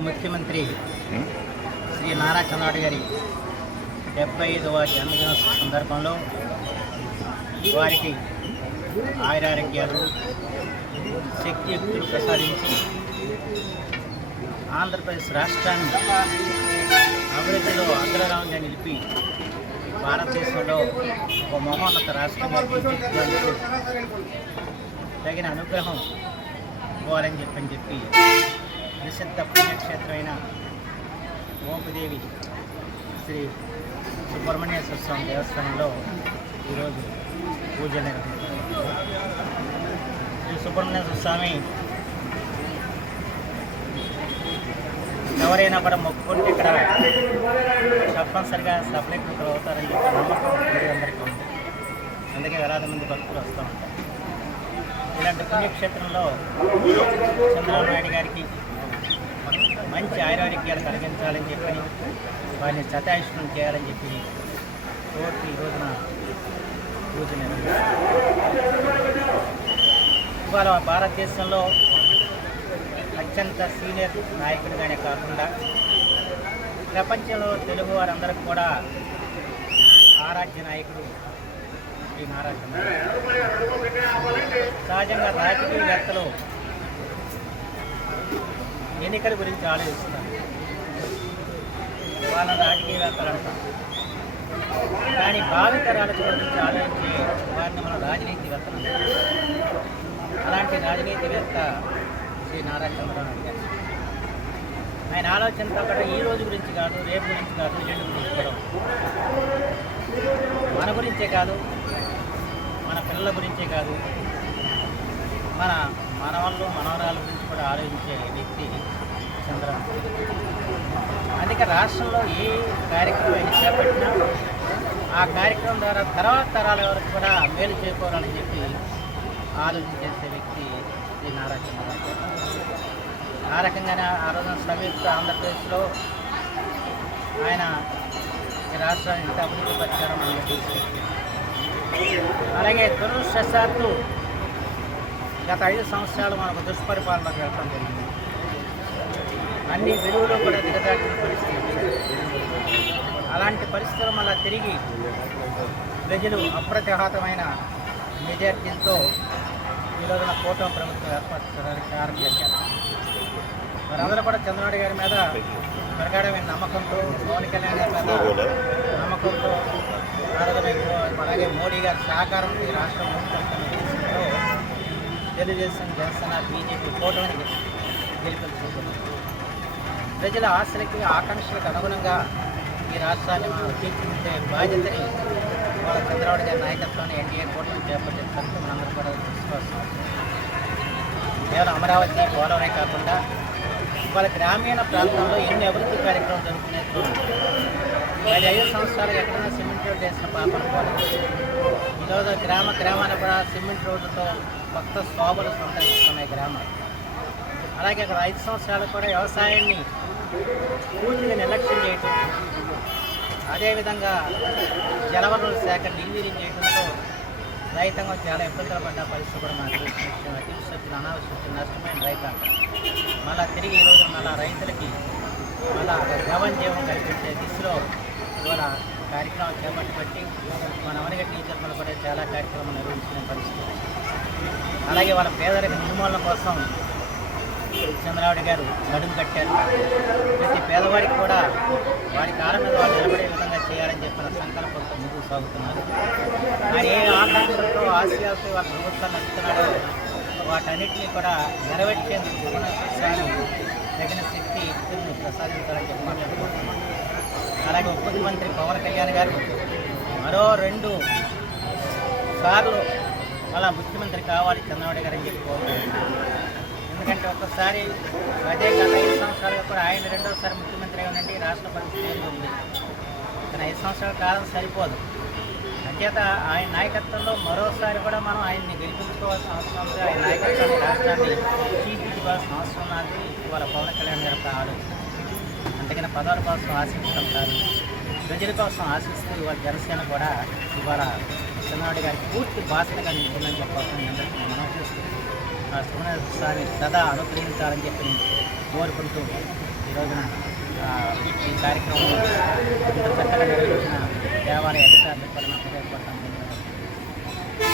ముఖ్యమంత్రి. శ్రీ నారా చంద్రబాబు గారి డెబ్బై ఐదవ జన్మదిన సందర్భంలో వారికి ఆయురారోగ్యాలు శక్తియుక్తులు ప్రసాదించి ఆంధ్రప్రదేశ్ రాష్ట్రాన్ని అభివృద్ధిలో అగ్రరామంగా నిలిపి భారతదేశంలో ఒక మహోన్నత రాష్ట్రంగా తగిన అనుగ్రహం ఇవ్వాలని చెప్పని చెప్పి ప్రసిద్ధ పుణ్యక్షేత్రమైన మోపుదేవి శ్రీ సుబ్రహ్మణ్యేశ్వర స్వామి దేవస్థానంలో ఈరోజు పూజ నిర్వహించారు. శ్రీ సుబ్రహ్మణ్యేశ్వర స్వామి ఎవరైనా కూడా మొక్కుకుంటే ఇక్కడ తప్పనిసరిగా సఫలీకృతులు అవుతారని చెప్పి నమ్మకం అందరికీ ఉంది. అందుకే వేలాది మంది భక్తులు వస్తూ ఉంటారు. ఇలాంటి పుణ్యక్షేత్రంలో చంద్రబాబు నాయుడు గారికి మంచి ఆయురారోగ్యాలు కలిగించాలని చెప్పి వారిని సతాయిష్టం చేయాలని చెప్పి కోర్టు ఈ రోజున పూజ ఇవాళ భారతదేశంలో అత్యంత సీనియర్ నాయకుడిగానే కాకుండా ప్రపంచంలో తెలుగు వారందరికీ కూడా ఆరాధ్య నాయకుడు శ్రీ నారాయణ. సహజంగా సహజంగా రాజకీయవేత్తలు ఎన్నికల గురించి ఆలోచిస్తున్నాను. వాళ్ళ రాజకీయవేత్తలు అంటాం. కానీ భావితరాల గురించి ఆలోచించి వారిని మన రాజనీతివేత్తలు అలాంటి రాజనీతివేత్త శ్రీ నారా చంద్రబాబు గారు. ఆయన ఆలోచనతో కూడా ఈ రోజు గురించి కాదు రేపు గురించి కాదు ఎల్లుండి గురించి కూడా మన గురించే కాదు మన పిల్లల గురించే కాదు మన మనవాళ్ళు మనవరాల గురించి కూడా ఆలోచించే వ్యక్తి చంద్రబాబు అందుకే రాష్ట్రంలో ఏ కార్యక్రమం అయినా చేపట్టినా ఆ కార్యక్రమం ద్వారా తర్వాత తరాల వరకు కూడా మేలు చేకూరాలని చెప్పి ఆలోచన చేసే వ్యక్తి ఈ నారా చంద్రబాబు ఆ రకంగానే ఆ రోజున సంయుక్త ఆంధ్రప్రదేశ్లో ఆయన ఈ రాష్ట్రాన్ని ఇంత అభివృద్ధి పరిచారం మనకి తెలుసు అలాగే దురదృష్టవశాత్తు గత ఐదు సంవత్సరాలు మనకు దుష్పరిపాలనకు వెళ్ళడం జరిగింది. అన్ని విలువలు కూడా దిగజారిన పరిస్థితి. అలాంటి పరిస్థితులు మళ్ళా తిరిగి ప్రజలు అప్రతిహాతమైన మెజార్టీలతో ఈరోజున కూటమి ప్రభుత్వం ఏర్పాటు చేయడానికి కారణం వారందరూ కూడా చంద్రబాబు గారి మీద ప్రగాఢమైన నమ్మకంతో పవన్ కళ్యాణ్ గారి మీద నమ్మకంతో అలాగే మోడీ గారి సహకారంతో ఈ రాష్ట్రం ముందుకెళ్తున్న తెలుగుదేశం జనసేన బీజేపీ కూటమిని గెలిపించుకుంటున్నాం ప్రజల ఆశలకి ఆకాంక్షలకు అనుగుణంగా ఈ రాష్ట్రాన్ని మనం తీర్చిదిద్దే బాధ్యతని వాళ్ళ చంద్రబాబు గారి నాయకత్వాన్ని ఎన్డీఏ కూటమి చేపట్టిన సంగతి మనందరూ కూడా తెలుసుకోవాల్సిన కేవలం అమరావతి పోలవరే కాకుండా వాళ్ళ గ్రామీణ ప్రాంతంలో ఎన్ని అభివృద్ధి కార్యక్రమాలు జరుగుతున్నాయి చూడండి. పది ఐదు సంవత్సరాలు ఎక్కడైనా సిమెంట్ రోడ్డు వేసిన పాపన పోలేదు ఈరోజు గ్రామ గ్రామాన కూడా సిమెంట్ రోడ్డుతో కొత్త శోభలు సంతరిస్తున్నాయి గ్రామం. అలాగే అక్కడ ఐదు సంవత్సరాలు కూడా వ్యవసాయాన్ని పూర్తిగా నిర్లక్ష్యం చేయటం అదేవిధంగా జలవనరుల శాఖ నిర్వీర్యం చేయడంతో రైతాంగం చాలా ఇబ్బందులు పడ్డ పరిస్థితి కూడా మనకు అతివృష్టి వచ్చిన అనావృష్టి వచ్చిన నష్టమైన రైతాంగం. మళ్ళా తిరిగి ఈరోజు మళ్ళా రైతులకి మళ్ళా గవన్ జీవం కల్పించే దిశలో ఇవాళ కార్యక్రమాలు చేపట్టబట్టి మన అవనిగ టీచర్లు కూడా చాలా కార్యక్రమాలు నిర్వహించిన పరిస్థితి. అలాగే వాళ్ళ పేదరిక నిర్మూలన కోసం చంద్రబాబు గారు నడుము కట్టారు. ప్రతి పేదవాడికి కూడా వారి కాలం మీద వాళ్ళు నిలబడే విధంగా చేయాలని చెప్పిన సంకల్పంతో ముందుకు సాగుతున్నారు. ఆయన ఏ ఆకాంక్షలతో ఆశయాలతో వాళ్ళ ప్రభుత్వాన్ని నడుపుతున్నాడో వాటన్నిటిని కూడా నెరవేర్చేందుకు గుణశిక్షాన్ని తగిన శక్తి యుక్తుల్ని ప్రసాదించాలని చెప్పి మాట్లాడుకుంటున్నాం అలాగే ఉప ముఖ్యమంత్రి పవన్ కళ్యాణ్ గారు మరో రెండు సార్లు అలా ముఖ్యమంత్రి కావాలి చంద్రబాబు గారు అని చెప్పుకోవాలి ఎందుకంటే ఒక్కసారి అదే గత ఐదు సంవత్సరాలుగా కూడా ఆయన రెండోసారి ముఖ్యమంత్రి ఉండండి రాష్ట్ర పరిస్థితి ఉంది. కానీ ఐదు సంవత్సరాల కాలం సరిపోదు. అంచేత ఆయన నాయకత్వంలో మరోసారి కూడా మనం ఆయన్ని గెలిపించుకోవాల్సిన అవసరం ఉంది. ఆయన నాయకత్వాన్ని రాష్ట్రాన్ని తీర్చిదిద్దుకోవాల్సిన అవసరం ఉన్నది ఇవాళ పవన్ కళ్యాణ్ గారి ఆలోచన. అందుకని పదవుల కోసం ఆశించడం కాదు. ప్రజల కోసం ఆశిస్తూ ఇవాళ జనసేన కూడా ఇవాళ చంద్రబాబు గారికి పూర్తి బాధ్యతగా నిలిచిందని చెప్పాల్సిన మీ అందరికీ మనం చేస్తుంది ఆ సుమనేశ్వర స్వామి సదా అనుగ్రహించాలని చెప్పి నేను కోరుకుంటూ ఈ రోజున ఈ కార్యక్రమంలో ఇంత చక్కగా నిర్వహించిన దేవాలయ అధికారులకు కూడా నా హృదయపూర్వక